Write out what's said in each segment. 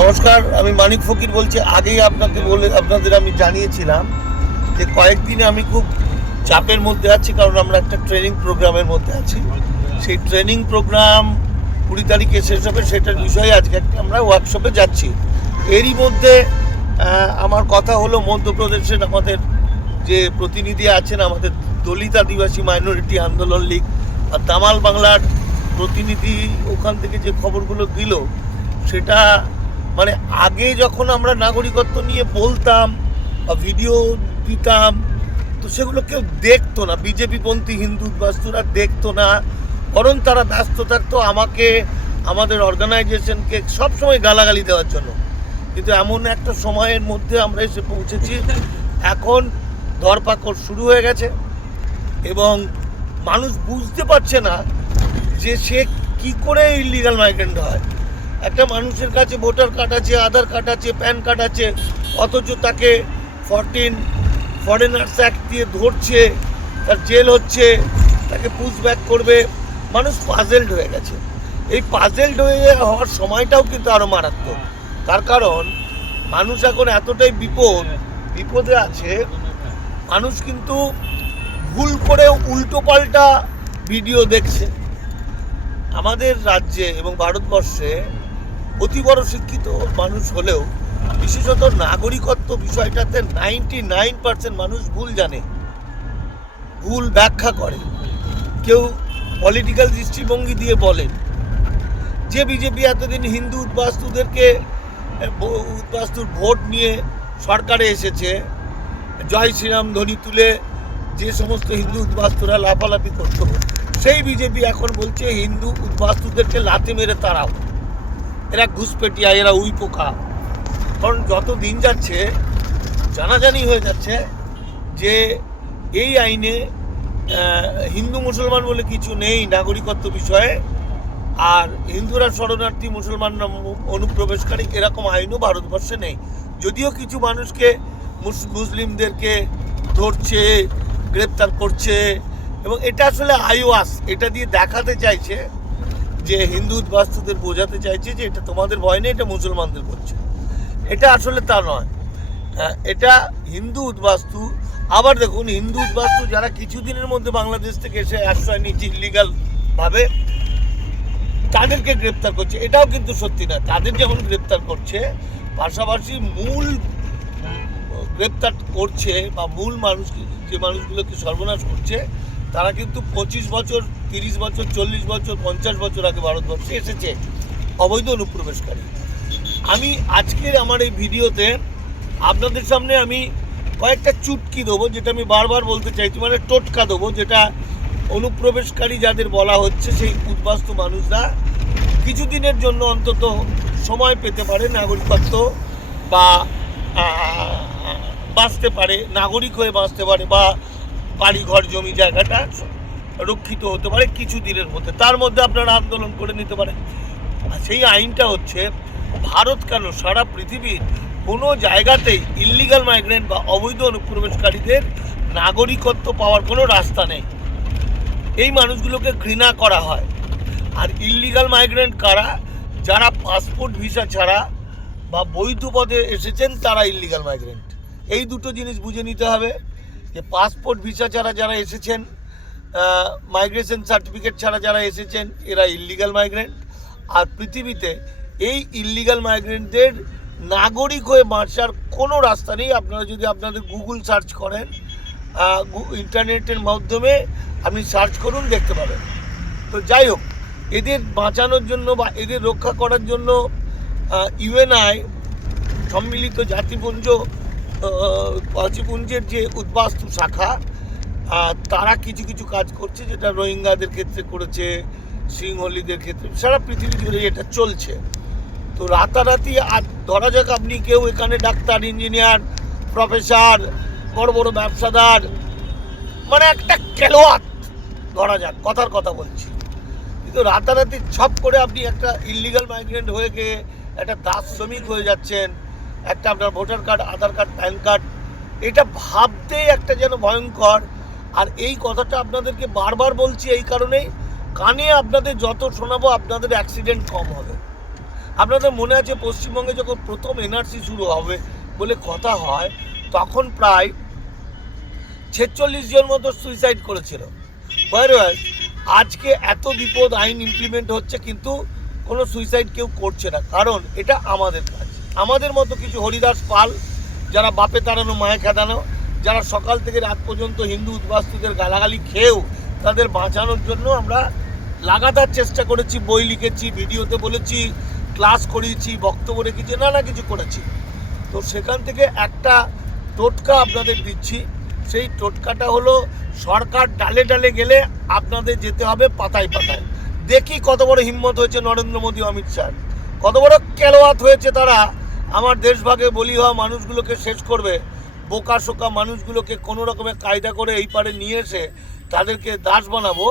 নমস্কার, আমি মানিক ফকির বলছি। আগেই আপনাকে বলে, আপনাদের আমি জানিয়েছিলাম যে কয়েকদিনে আমি খুব চাপের মধ্যে আছি, কারণ আমরা একটা ট্রেনিং প্রোগ্রামের মধ্যে আছি। সেই ট্রেনিং প্রোগ্রাম কুড়ি তারিখে শেষ হবে, সেটার বিষয়ে আজকে একটা আমরা ওয়ার্কশপে যাচ্ছি। এরই মধ্যে আমার কথা হলো মধ্যপ্রদেশের আমাদের যে প্রতিনিধি আছেন, আমাদের দলিত আদিবাসী মাইনরিটি আন্দোলন লীগ আর তামাল বাংলার প্রতিনিধি ওখান থেকে যে খবরগুলো দিল, সেটা মানে আগে যখন আমরা নাগরিকত্ব নিয়ে বলতাম বা ভিডিও দিতাম, তো সেগুলো কেউ দেখতো না। বিজেপি পন্থী, হিন্দু বাস্তুরা দেখতো না। বরং তারা ব্যস্ত থাকতো আমাকে, আমাদের অর্গানাইজেশনকে সবসময় গালাগালি দেওয়ার জন্য। কিন্তু এমন একটা সময়ের মধ্যে আমরা এসে পৌঁছেছি। এখন ধরপাকড় শুরু হয়ে গেছে এবং মানুষ বুঝতে পারছে না যে সে কি করে ইলিগাল মাইগ্রেন্ট হয়। একটা মানুষের কাছে ভোটার কার্ড আছে, আধার কার্ড আছে, প্যান কার্ড আছে, অথচ তাকে ফরটিন ফরেনার্স অ্যাক্ট দিয়ে ধরছে, তার জেল হচ্ছে, তাকে পুশ ব্যাক করবে। মানুষ পাজেলড হয়ে গেছে। এই পাজেলড হয়ে হওয়ার সময়টাও কিন্তু আরও মারাত্মক। তার কারণ, মানুষ এখন এতটাই বিপদ, বিপদে আছে, মানুষ কিন্তু ভুল করে উল্টো পাল্টা ভিডিও দেখছে। আমাদের রাজ্যে এবং ভারতবর্ষে অতি বড় শিক্ষিত মানুষ হলেও বিশেষত নাগরিকত্ব বিষয়টাতে নাইনটি নাইন পার্সেন্ট মানুষ ভুল জানে, ভুল ব্যাখ্যা করে। কেউ পলিটিক্যাল দৃষ্টিভঙ্গি দিয়ে বলেন যে বিজেপি এতদিন হিন্দু উদ্বাস্তুদেরকে উদ্বাস্তুর ভোট নিয়ে সরকারে এসেছে, জয় শ্রীরাম ধ্বনি তুলে যে সমস্ত হিন্দু উদ্বাস্তুরা লাফালাফি করত, সেই বিজেপি এখন বলছে হিন্দু উদ্বাস্তুদেরকে লাথি মেরে তাড়াও। এরা ঘুষপেটিয়া, এরা উই পোকা কারণ যত দিন যাচ্ছে, জানাজানি হয়ে যাচ্ছে যে এই আইনে হিন্দু মুসলমান বলে কিছু নেই নাগরিকত্ব বিষয়ে, আর হিন্দুরা শরণার্থী মুসলমান অনুপ্রবেশকারী এরকম আইনও ভারতবর্ষে নেই। যদিও কিছু মানুষকে মুসলিমদেরকে ধরছে, গ্রেপ্তার করছে, এবং এটা আসলে আইওয়াস, এটা দিয়ে দেখাতে চাইছে যে হিন্দু উদ্বাস্তুদের বোঝাতে চাইছে যে এটা তোমাদের ভয় নেই এটা মুসলমানদের করছে। এটা আসলে তা নয়। আহ, এটা হিন্দু উদ্বাস্তু। আবার দেখুন হিন্দু উদ্বাস্তু যারা কিছুদিনের মধ্যে বাংলাদেশ থেকে এসে আশ্রয় নিচ্ছে ইলিগাল ভাবে তাদেরকে গ্রেপ্তার করছে। এটাও কিন্তু সত্যি না তাদের যেমন গ্রেপ্তার করছে পাশাপাশি মূল গ্রেপ্তার করছে বা মূল মানুষ যে মানুষগুলোকে সর্বনাশ করছে তারা কিন্তু পঁচিশ বছর, তিরিশ বছর, চল্লিশ বছর, পঞ্চাশ বছর আগে ভারতবর্ষে এসেছে। অবৈধ অনুপ্রবেশকারী। আমি আজকের আমার এই ভিডিওতে আপনাদের সামনে আমি কয়েকটা চুটকি দেবো, যেটা আমি বারবার বলতে চাইছি মানে টোটকা দেবো, যেটা অনুপ্রবেশকারী যাদের বলা হচ্ছে, সেই উদ্বাস্ত মানুষরা কিছুদিনের জন্য অন্তত সময় পেতে পারে, নাগরিকত্ব বা বাঁচতে পারে, নাগরিক হয়ে বাঁচতে পারে বা বাড়ি ঘর জমি জায়গাটা রক্ষিত হতে পারে কিছু দিনের মধ্যে। তার মধ্যে আপনারা আন্দোলন করে নিতে পারেন। সেই আইনটা হচ্ছে, ভারত কেন সারা পৃথিবীর কোনো জায়গাতেই ইল্লিগাল মাইগ্রেন্ট বা অবৈধ অনুপ্রবেশকারীদের নাগরিকত্ব পাওয়ার কোনো রাস্তা নেই। এই মানুষগুলোকে ঘৃণা করা হয়। আর ইল্লিগাল মাইগ্রেন্ট কারা? যারা পাসপোর্ট ভিসা ছাড়া বা বৈধ পদে এসেছেন, তারা ইল্লিগাল মাইগ্রেন্ট এই দুটো জিনিস বুঝে নিতে হবে। যে পাসপোর্ট ভিসা ছাড়া যারা এসেছেন মাইগ্রেশন সার্টিফিকেট ছাড়া যারা এসেছেন, এরা ইল্লিগাল মাইগ্রেন্ট আর পৃথিবীতে এই ইল্লিগাল মাইগ্রেন্টদের নাগরিক হয়ে বাঁচার কোনো রাস্তা নেই। আপনারা যদি আপনাদের গুগল সার্চ করেন ইন্টারনেটের মাধ্যমে আপনি সার্চ করুন, দেখতে পাবেন। তো যাই হোক, এদের বাঁচানোর জন্য বা এদের রক্ষা করার জন্য ইউএনআই সম্মিলিত জাতিপুঞ্জ আহ, যে উদ্বাস্তু শাখা তারা কিছু কিছু কাজ করছে যেটা রোহিঙ্গাদের ক্ষেত্রে করেছে সিংহলিদের ক্ষেত্রে সারা পৃথিবী জুড়ে এটা চলছে। তো রাতারাতি আর ধরা যাক আপনি কেউ এখানে ডাক্তার ইঞ্জিনিয়ার প্রফেসর বড় বড় ব্যবসাদার মানে একটা খেলোয়াড় ধরা যাক কথার কথা বলছি। কিন্তু রাতারাতি ছপ করে আপনি একটা ইলিগাল মাইগ্রেন্ট হয়ে গিয়ে একটা দাস শ্রমিক হয়ে যাচ্ছেন একটা আপনার voter card, Aadhaar card, PAN card, এটা ভাবতেই একটা যেন ভয়ঙ্কর। আর এই কথাটা আপনাদেরকে বারবার বলছি এই কারণেই, কানে আপনাদের যত শোনাবো, আপনাদের অ্যাক্সিডেন্ট কম হবে। আপনাদের মনে আছে পশ্চিমবঙ্গে যখন প্রথম এনআরসি শুরু হবে বলে কথা হয়, তখন প্রায় ছেচল্লিশ জন মতো সুইসাইড করেছিল। আজকে এত বিপদ আইন ইমপ্লিমেন্ট হচ্ছে, কিন্তু কোনো সুইসাইড কেউ করছে না। কারণ এটা আমাদের কাজ আমাদের মতো কিছু হরিদাস পাল, যারা বাপে তাড়ানো মায়ে খেদানো, যারা সকাল থেকে রাত পর্যন্ত হিন্দু উদ্বাস্তুদের গালাগালি খেয়েও তাদের বাঁচানোর জন্য আমরা লাগাতার চেষ্টা করেছি, বই লিখেছি, ভিডিওতে বলেছি, ক্লাস করিয়েছি, বক্তব্য রেখেছি, নানা কিছু করেছি। তো সেখান থেকে একটা টোটকা আপনাদের দিচ্ছি। সেই টোটকাটা হলো, সরকার ডালে ডালে গেলে আপনাদের যেতে হবে পাতায় পাতায়। দেখি কত বড় হিম্মত হয়েছে নরেন্দ্র মোদী, অমিত শাহ। কত বড় কেলোয়াত হয়েছে তারা। আমার দেশভাগে বলি হওয়া মানুষগুলোকে শেষ করবে, বোকা শোকা মানুষগুলোকে কোনো রকমের কায়দা করে এই পারে নিয়ে এসে তাদেরকে দাস বানাবো।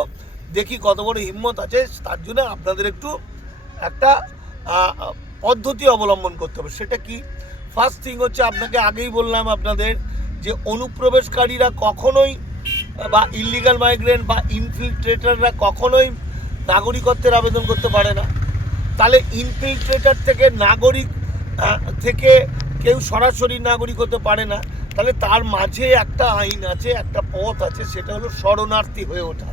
দেখি কত বড় হিম্মত আছে, তার জন্য আপনাদের একটু একটা পদ্ধতি অবলম্বন করতে হবে। সেটা কি? ফার্স্ট থিং হচ্ছে, আপনাকে আগেই বললাম আপনাদের যে অনুপ্রবেশকারীরা কখনোই বা ইলিগাল মাইগ্রেন্ট বা ইনফিল্ট্রেটাররা কখনোই নাগরিকত্বের আবেদন করতে পারে না। তাহলে ইনফিল্ট্রেটার থেকে নাগরিক থেকে কেউ সরাসরি নাগরিক হতে পারে না। তাহলে তার মাঝে একটা আইন আছে, একটা পথ আছে, সেটা হলো শরণার্থী হয়ে ওঠা।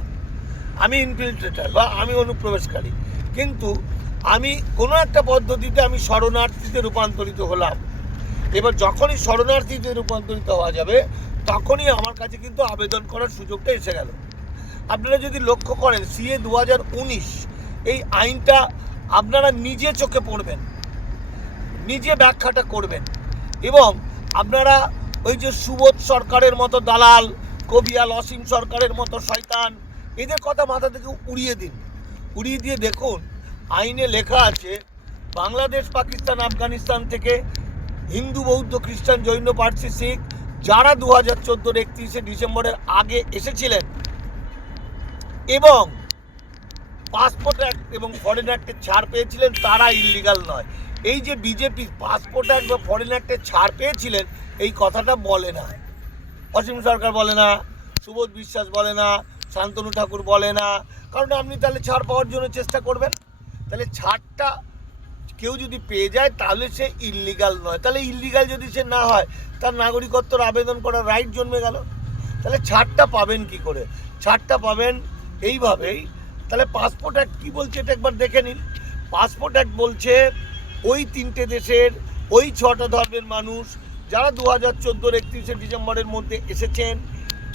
আমি ইনফিল্ট্রেটার বা আমি অনুপ্রবেশকারী। কিন্তু আমি কোনো একটা পদ্ধতিতে আমি শরণার্থীতে রূপান্তরিত হলাম। এবার যখনই শরণার্থীতে রূপান্তরিত হওয়া যাবে, তখনই আমার কাছে কিন্তু আবেদন করার সুযোগটা এসে গেল। আপনারা যদি লক্ষ্য করেন, সিএ দু হাজার উনিশ এই আইনটা আপনারা নিজে চোখে পড়বেন। নিজে ব্যাখ্যাটা করবেন। এবং আপনারা ওই যে সুবোধ সরকারের মতো দালাল কবিয়াল অসীম সরকারের মতো শয়তান, এদের কথা মাথা থেকে উড়িয়ে দিন। উড়িয়ে দিয়ে দেখুন, আইনে লেখা আছে, বাংলাদেশ, পাকিস্তান, আফগানিস্তান থেকে হিন্দু, বৌদ্ধ, খ্রিস্টান, জৈন, পার্সি, শিখ যারা দু হাজার চোদ্দোর একত্রিশে ডিসেম্বরের আগে এসেছিলেন। এবং পাসপোর্ট অ্যাক্ট এবং ফরেন অ্যাক্টে ছাড় পেয়েছিলেন, তারা ইলিগাল নয়। এই যে বিজেপি পাসপোর্ট অ্যাক্ট বা ফরেন অ্যাক্টে ছাড় পেয়েছিলেন, এই কথাটা বলে না। অসীম সরকার বলে না, সুবোধ বিশ্বাস বলে না, শান্তনু ঠাকুর বলে না। কারণ আপনি তাহলে ছাড় পাওয়ার জন্য চেষ্টা করবেন। তাহলে ছাড়টা কেউ যদি পেয়ে যায়, তাহলে সে ইল্লিগাল নয়। তাহলে ইল্লিগাল যদি সে না হয়, তার নাগরিকত্বর আবেদন করার রাইট জন্মে গেল। তাহলে ছাড়টা পাবেন কি করে? ছাড়টা পাবেন এইভাবেই তাহলে পাসপোর্ট অ্যাক্ট কী বলছে এটা একবার দেখে নিন। পাসপোর্ট অ্যাক্ট বলছে, ওই তিনটে দেশের, ওই ছটা ধর্মের মানুষ যারা দু হাজার চোদ্দোর একত্রিশে ডিসেম্বরের মধ্যে এসেছেন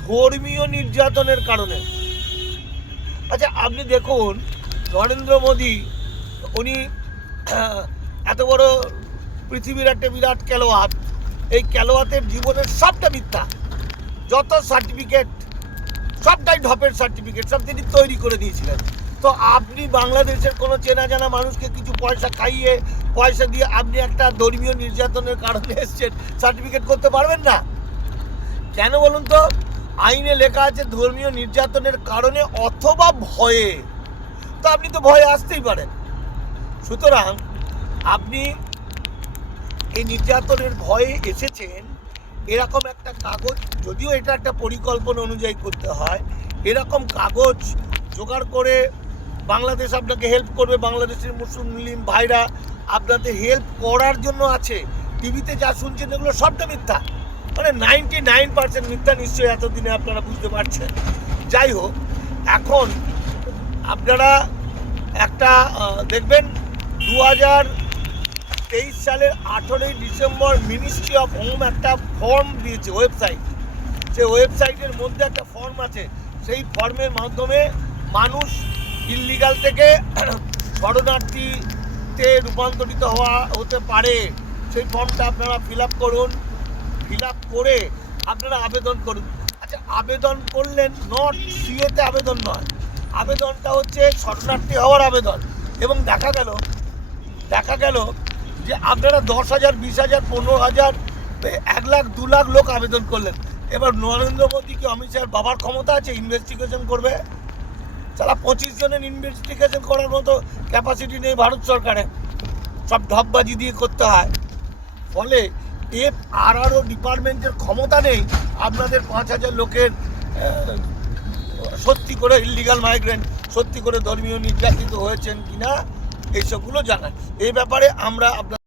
ধর্মীয় নির্যাতনের কারণে। আচ্ছা আপনি দেখুন, নরেন্দ্র মোদী, উনি এত বড় পৃথিবীর একটা বিরাট খেলোয়াড়। এই খেলোয়াড়ের জীবনের সবটা মিথ্যা। যত সার্টিফিকেট সবটাই ঢপের সার্টিফিকেট সব তিনি তৈরি করে দিয়েছিলেন। তো আপনি বাংলাদেশের কোনো চেনা জানা মানুষকে কিছু পয়সা খাইয়ে, পয়সা দিয়ে আপনি একটা ধর্মীয় নির্যাতনের কারণে এসছেন সার্টিফিকেট করতে পারবেন না? কেন বলুন তো? আইনে লেখা আছে ধর্মীয় নির্যাতনের কারণে অথবা ভয়ে। তো আপনি তো ভয়ে আসতেই পারেন। সুতরাং আপনি এই নির্যাতনের ভয়ে এসেছেন এরকম একটা কাগজ, যদিও এটা একটা পরিকল্পনা অনুযায়ী করতে হয়, এরকম কাগজ জোগাড় করে বাংলাদেশ আপনাকে হেল্প করবে, বাংলাদেশের মুসলিম ভাইরা আপনাদের হেল্প করার জন্য আছে। টিভিতে যা শুনছেন এগুলো সবটা মিথ্যা। মানে নাইনটি নাইন পার্সেন্ট মিথ্যা নিশ্চয়ই এতদিনে আপনারা বুঝতে পারছেন। যাই হোক, এখন আপনারা একটা দেখবেন দু হাজার তেইশ সালের আঠেরোই ডিসেম্বর মিনিস্ট্রি অফ হোম একটা ফর্ম দিয়েছে ওয়েবসাইট। সেই ওয়েবসাইটের মধ্যে একটা ফর্ম আছে, সেই ফর্মের মাধ্যমে মানুষ ইল্লিগাল থেকে শরণার্থীতে রূপান্তরিত হওয়া হতে পারে। সেই ফর্মটা আপনারা ফিল আপ করুন। ফিল আপ করে আপনারা আবেদন করুন। আচ্ছা আবেদন করলেন নট সিএতে আবেদন নয়। আবেদনটা হচ্ছে শরণার্থী হওয়ার আবেদন। এবং দেখা গেল দেখা গেল যে আপনারা দশ হাজার, বিশ হাজার, পনেরো হাজার এক লাখ, দু লাখ লোক আবেদন করলেন। এবার নরেন্দ্র মোদী কি অমিত শাহের বাবার ক্ষমতা আছে? ইনভেস্টিগেশন করবে? তারা পঁচিশ জনের ইনভেস্টিগেশন করার মতো ক্যাপাসিটি নেই ভারত সরকারের। সব ঢপবাজি দিয়ে করতে হয়। ফলে এফ আর আরও ডিপার্টমেন্টের ক্ষমতা নেই। আপনাদের পাঁচ হাজার লোকের সত্যি করে ইলিগাল মাইগ্রেন্ট সত্যি করে ধর্মীয় নির্যাতিত হয়েছেন কিনা এইসবগুলো জানান এই ব্যাপারে আমরা আপনার